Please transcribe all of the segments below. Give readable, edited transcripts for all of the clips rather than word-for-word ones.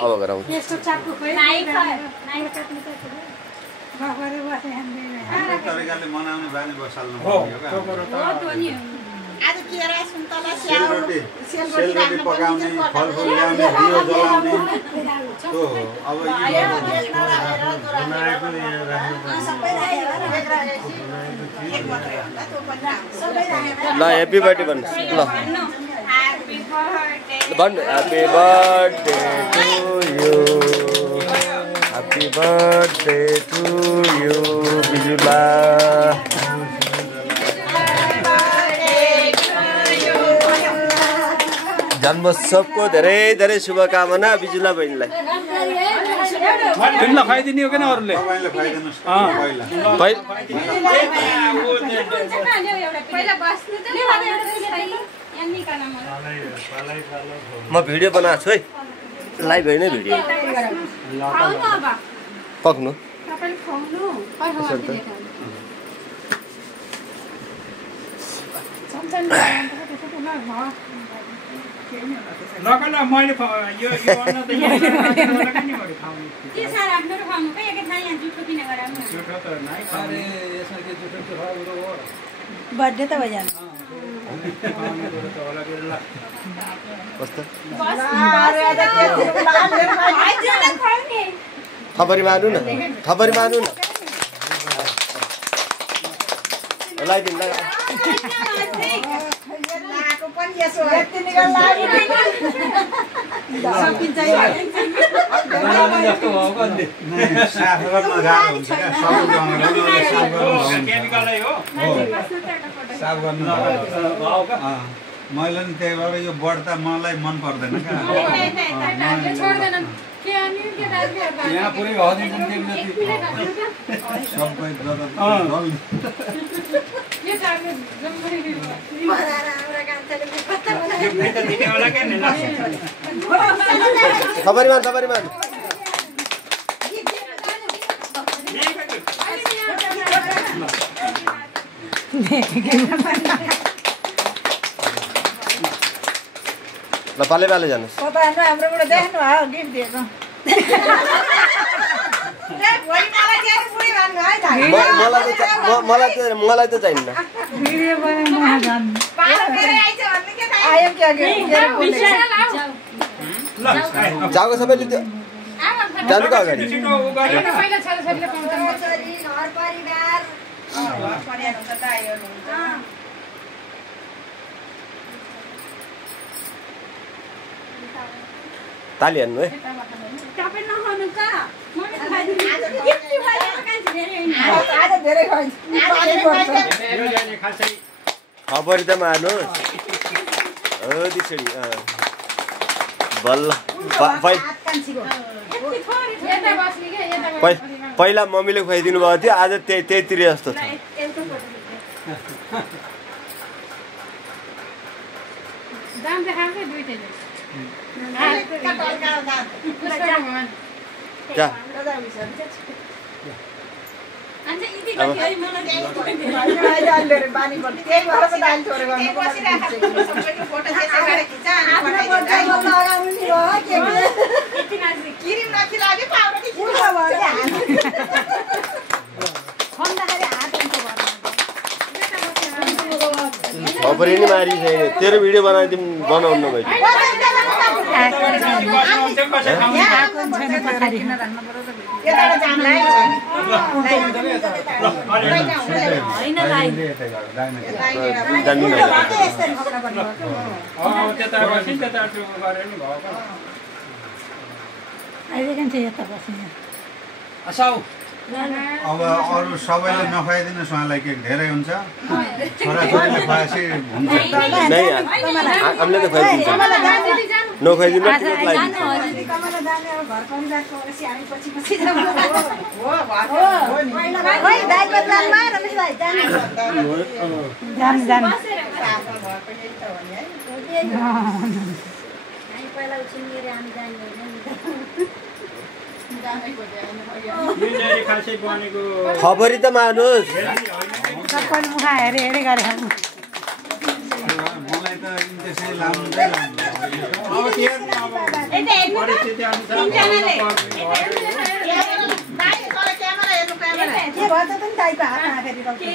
अब गराउँछु यस्तो चाकु खोइ नाइ खाए नाइ तरिकाले मनाउने बानी बसाल्नु हो पर्यो क्या हो नि आज केरा सुन्तला सेलरोटी पकाउने फलफुल ल्याउने दियो जलाउने त्यो अब ल ह्याप्पी बर्थडे भन्नुहोस् ल भन्नु happy birthday to you happy birthday to you Bijula जन्मोत्सवको धेरै धेरै शुभकामना बिजुला बहिनीलाई तिमीलाई खुवाइदिने हो कि अरूले तपाईँले खुवाइदिनुहोस् पहिला म भिडियो बनाएको छु है लाइभ होइन भिडियो पक्नु नकल मैले यो अन्न त के सारा मेरो खानु के एक थाई यहाँ जुठो किन गराउनु जुठो त नाइ खाने यसमा के जुठो छ हो बर्थडे त भइजान कस्तो थपरी मार्नु न लगाइदिनु मैले नि त्यही भएर यो बढ्दा मलाई मन पर्दैन क्या यहाँ पुरै हदिन्छ सबै थपरी मान ल पाले जानुहोस् हाम्रोबाट देख्नु भयो गिफ्ट दिएको मलाई त चाहिन्न जाको सबैले त्यो जानुको अगाडि ताली हान्नु है खबरी त मार्नुहोस् हो त्यसरी बल्ल पहिला मम्मीले खुवाइदिनु भएको थियो आज त्यहीतिर जस्तो छ खबरी नि मारी छैन तेरो भिडियो बनाउनु भाइ अब अरू सबैले नखुवाइदिनुहोस् उहाँलाई केक धेरै हुन्छ छोराछोरीले खुवाएपछि हुन्छ हामीले त खुवाइदिन्छ नखुवाइदिनु खबरी त मार्नुहोस् सबैले मुखा हेरे गरे मलाई त त्यसै लाम्दै लाम्दै अब के गर्ने अब यता हेर्नु त। परिस्थिति अनुसार तिनजनाले। अब दाइ तल क्यामेरा हेर्नु क्यामेरा। के भन्छ त नि दाइको हातमा फेरि के केही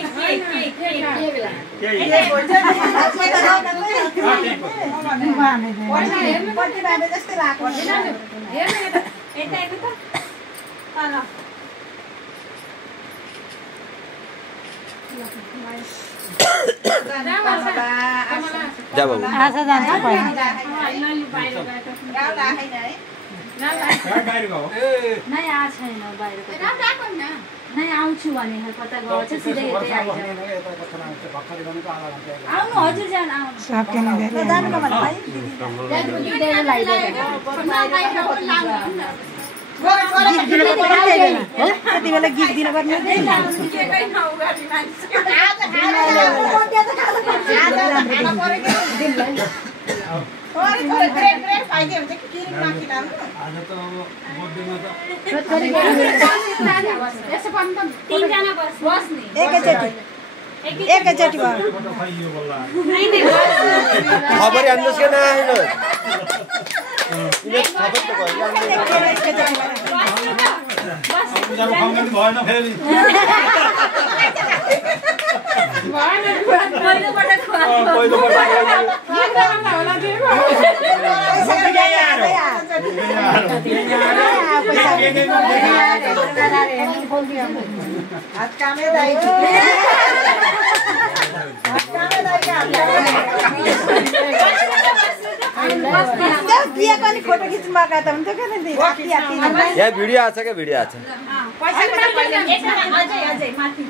पट्टी बाँधे जस्तै लाग्यो। यता हेर्नु त तल जा बाबु आशा जान्छ पहिला। लल्ली बाहिर गएको गाउँ राखेन है। बाहिर गयो नै आएको छैन बाहिरको राम राखौँ न नै आउँछु भने कता गयो चाहिँ सिधै यतै आइज आउनु हजुर जान आउनु सकेन जानुको भने भाइ त्यति बेला गीत दिनुपर्ने तीनजना बस्ने एकैचोटि भयो। खबरी हान्नुहोस् कि नआएन खबर त भएन फेरि बिहाको नि फोटो खिच्नु मौका त हुन्थ्यो क्या यहाँ भिडियो आछ क्या भिडियो आछ अझै माथि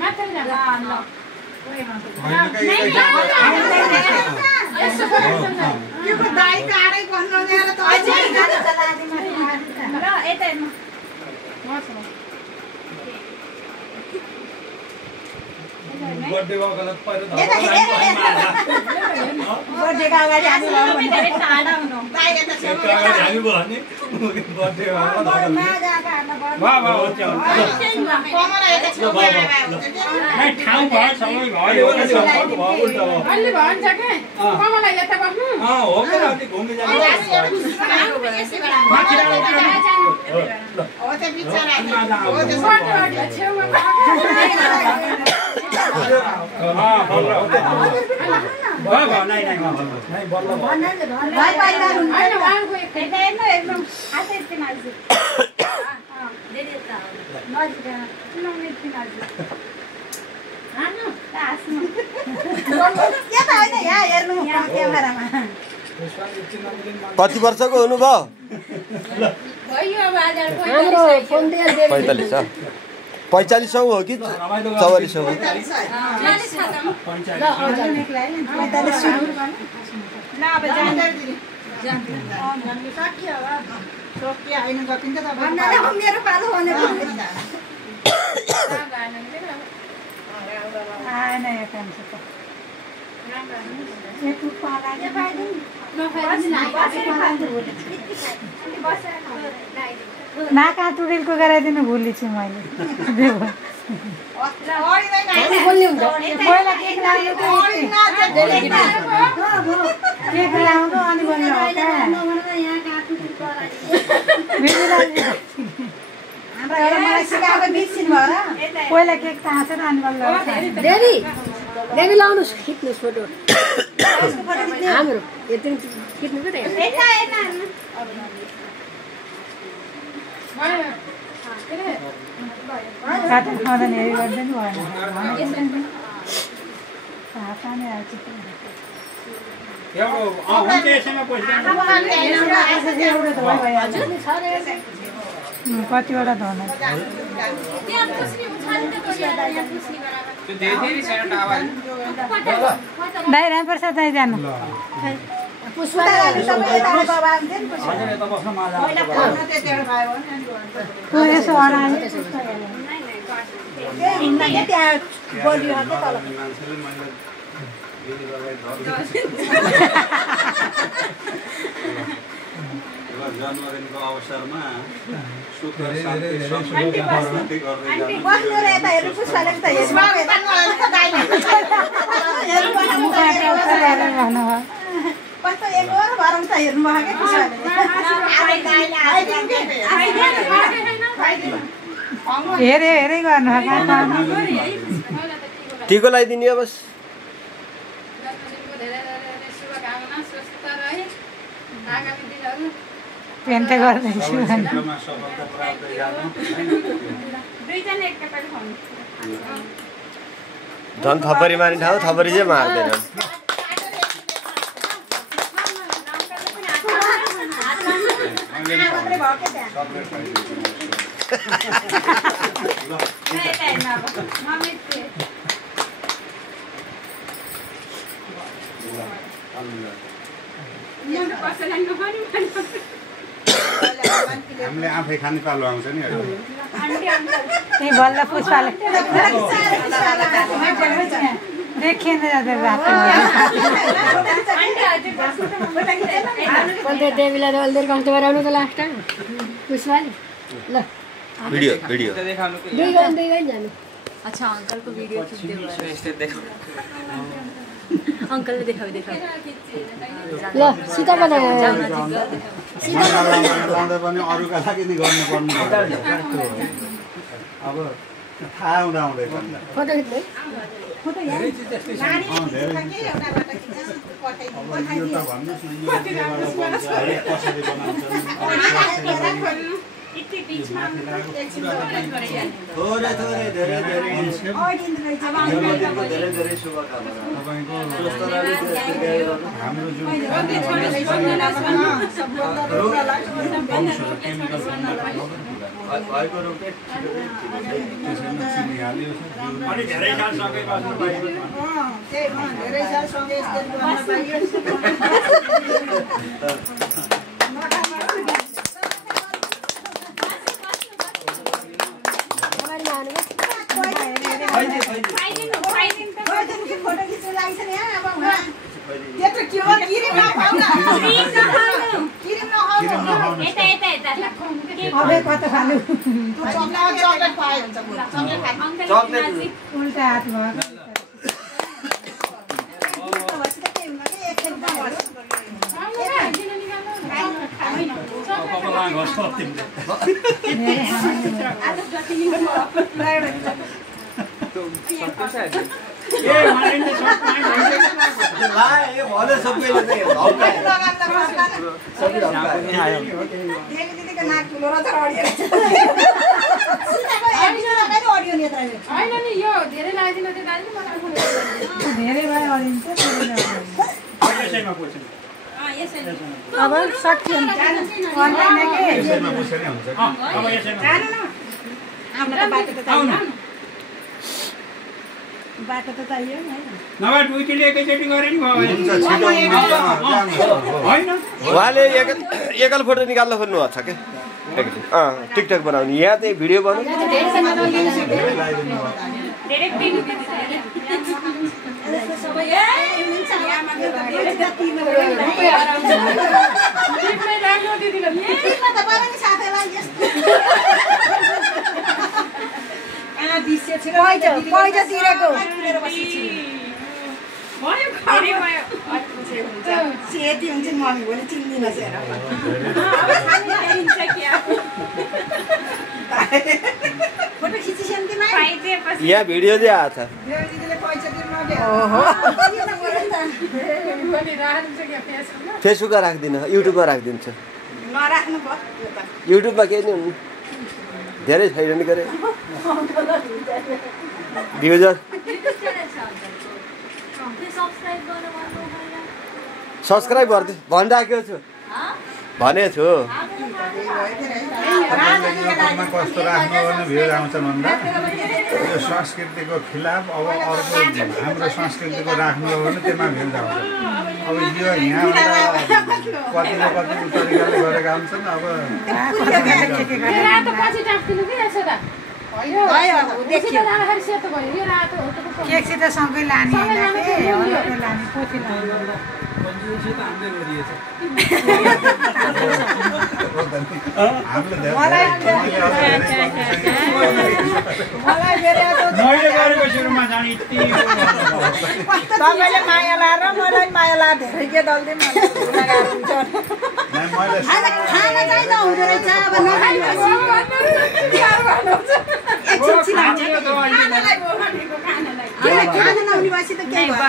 बर्थडेको गलत पहिरो बर्थडेको अगाडि हामी टाढा हुनु हामी भयो नि बर्थडे वाह वाह हुन्छ ठाउँ भयो समय भयो उल्टा भयो अलि भन्छ के कमला यता बस्नु हो के अलि घुम्न जानु कति वर्षको हुनुभयो 45 45 हो कि 44 हो मेरो पालो नाका टुडेलको गराइदिनु भुलिछु मैले पहिला केक ल्याउनु अनि भन्नु मलाई सिकाएको बिर्सिनु भयो पहिला केक ताँसेर अनि देवी लाउनुहोस् खिच्नुहोस् फोटो हाम्रो यति खिच्नु पो काटुन खाँदैन हेरी गर्दैन भएन कतिवटा धन दाइ रामप्रसाद दाइ जानु यसो अडायो जन्मदिनको अवसरमा सुख शान्ति कस्तो एक और भरौँ त हेर्नु भएको के हेरे हेरे गर्नु टिको लगाइदिने बस पेन्ट गर्दैछु झन् थपरी मार्ने ठाउँ थपरी चाहिँ मार्दैन हामीले आफै खाने पालो आउँछ नि त्यही बल्ल पुष्पाले देखिएन देवीलाई त अलिअलि कम्ती गराउनु त लास्ट टाइम पुष्पाले ल भिडियो भिडियो दुई गन जानु अच्छा अंकल को वीडियो अंकल ने देखाओ ल सीता बनायो लाउँदा पनि अरूका लागि नि गर्नुपर्ने अब थाहा हुँदा हुँदै फोटो खिच्दै अब यो त भन्नुहोस् न यो कसरी बनाउँछ थोरै थोरै धेरै धेरै धेरै शुभकामना हाम्रो जुन भएको रोकेट चिनिहाल्यो अनि धेरै सालसँगै बस्नु पाइयो उल्टा हात भयो अब सक्यो बाटो त चाहियो नि नभए दुईचोटि एकैचोटि गरे नि भयो होइन उहाँले एकल फोटो निकाल्न खोज्नु भएको छ क्या टिकटक बनाउने यहाँ चाहिँ भिडियो बनाउनु सेती हुन्छ नि मम्मी भोलि चिन्दिन फोटो खिचिसकेमा यहाँ भिडियो चाहिँ आएको छ फेसबुकमा राख्दिनँ युट्युबमा राखिदिन्छु नराख्नु भयो युट्युबमा केही नि हुनु धेरै छैन नि गरे भ्युजर सब्सक्राइब गर्दै भनिराखेको छु भनेको छु कस्तो राख्नु भने भ्युज आउँछ भन्दा यो संस्कृतिको खिलाफ अब अर्को हाम्रो संस्कृतिको राख्नु हो भने त्यसमा भ्युज आउँछ अब यो यहाँबाट कतिले कति तरिकाले गरेका हुन्छन् अब केकसित सँगै लाने होइन के अलग्गै लाने पोथी लाने मैले गरेको सुरुमा जाने तपाईँले माया लाएर मलाई माया ला धेरै के दल्दै खाना चाहिँ नहुँदो रहेछ अब खाना नहुने भएपछि त के भयो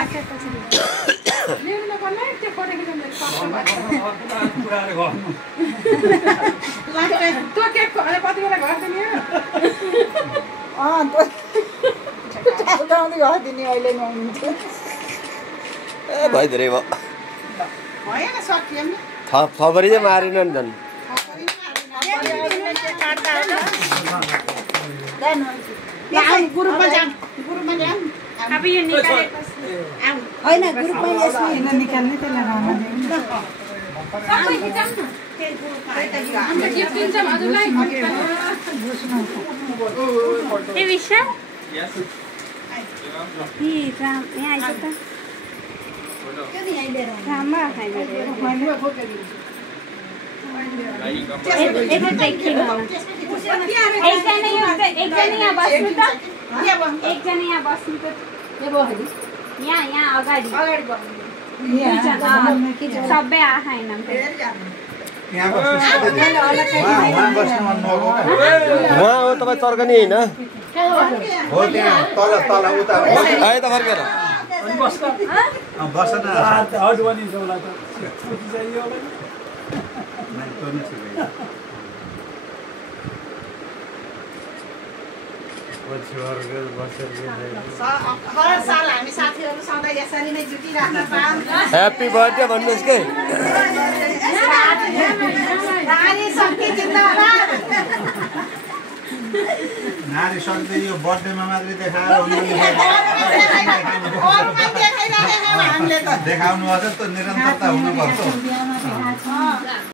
घरदिने अहिले नहुनुहुन्छ भाइ धेरै भयो थपरी चाहिँ मारेन नि झन् अब यो निकालेको होइन ग्रुपमा यसमा हेर्न निकाल्ने त्यसलाई एकजना यहाँ बस्नु त यहाँ अगाडि सबै आएन उहाँ हो तपाईँ चर्कनी होइन आए त फर्केर हर साल हामी साथीहरू सधैँ यसरी नै जुटिराख्न पाऊँ ह्याप्पी बर्थडे भन्नुहोस् कि नारी शक्ति यो बर्थडेमा मात्रै देखाउनु अझ त निरन्तरता हुनुपर्छ